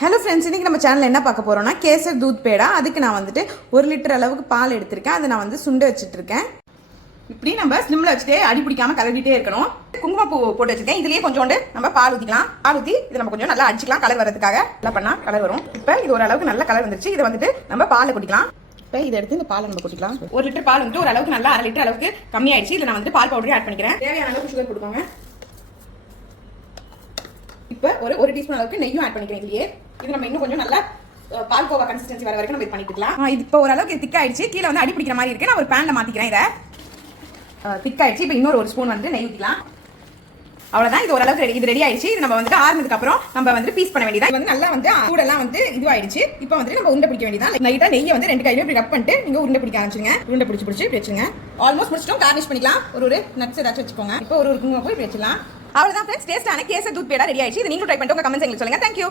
Hello friends, இன்றைக்கி நம்ம சேனலில் என்ன பார்க்க போகிறோம்னா கேசர் தூத் பேடா. அதுக்கு நான் வந்துட்டு 1 லிட்டர் அளவுக்கு பால் எடுத்திருக்கேன். அதை நான் வந்து சுண்ட வச்சுட்ருக்கேன். இப்படி நம்ம ஸ்லிம்மில் வச்சுட்டு அடி பிடிக்காமல் கலவிட்டே இருக்கணும். குங்குமப்பூ போட்டு வச்சுருக்கேன். இதுலேயே கொஞ்சோண்டு நம்ம பால் ஊற்றிக்கலாம். பால் ஊற்றி இதை நம்ம கொஞ்சம் நல்லா அடிச்சிக்கலாம். கலர் வரதுக்காக நல்லா பண்ணால் கலர் வரும். இப்போ இது ஓரளவுக்கு நல்ல கலர் வந்துருச்சு. இதை வந்துட்டு நம்ம பாலை கொட்டிக்கலாம். இப்போ இதை எடுத்து இந்த பாலை நம்ம கொட்டிக்கலாம். 1 லிட்டர் பால் வந்துட்டு ஓரளவுக்கு நல்லா 1/2 லிட்டர் அளவுக்கு கம்மியாயிடுச்சு. இதில் நான் வந்துட்டு பால் பவுடரே ஆட் பண்ணிக்கிறேன். தேவையான அளவுக்கு சுகர் போட்டுக்கோங்க. இப்போ ஒரு டீஸ்பூன் அளவுக்கு நெய்யும் ஆட் பண்ணிக்கிறேன். இதுலயே இது நம்ம இன்னும் கொஞ்சம் நல்லா பால்கோவா கன்சிஸ்டன்சி வர வரைக்கும் நம்ம இது பண்ணிக்கலாம். இது இப்போ ஓரளவுக்கு திக் ஆயிடுச்சு. கீழே வந்து அடி பிடிக்கிற மாதிரி இருக்கு. நான் ஒரு பேன்ல மாத்திக்கிறேன். இதை திக் ஆயிடுச்சு. இப்போ இன்னொரு 1 ஸ்பூன் வந்து நெய் ஊற்றிக்கலாம். அவ்வளோதான். இது ஓரளவுக்கு ரெடி. இது ரெடி ஆயிடுச்சு. இது நம்ம வந்துட்டு ஆறுனதுக்கு அப்புறம் நம்ம வந்து பீஸ் பண்ண வேண்டியதா. வந்து நல்லா வந்து கூடெல்லாம் வந்து இதுவாயிடுச்சு. இப்போ வந்து நம்ம உருண்டை பிடிக்க வேண்டியதான். லைட்டா நெய்யை வந்து 2 கையிலும் இப்படி ரப் பண்ணிட்டு நீங்க உருண்டை பிடிக்க ஆரம்பிச்சுங்க. உருண்டை பிடிச்சி இப்படி வச்சுங்க. ஆல்மோஸ்ட் முடிச்சிட்டோம். கார்னிஷ் பண்ணிக்கலாம். ஒரு நட்ஸ் ஏதாச்சும் வச்சுக்கோங்க. இப்போ ஒரு குங்குமப்பூ இப்படி வச்சுக்கலாம். அவ்வளோதான் ஃப்ரெண்ட்ஸ், டேஸ்டான கேசர் தூத் பேடா ரெடி ஆயிடுச்சு. இது நீங்களும் ட்ரை பண்ணிட்டு உங்க கமெண்ட்ஸ் எங்களுக்கு சொல்லுங்க. தேங்க்யூ.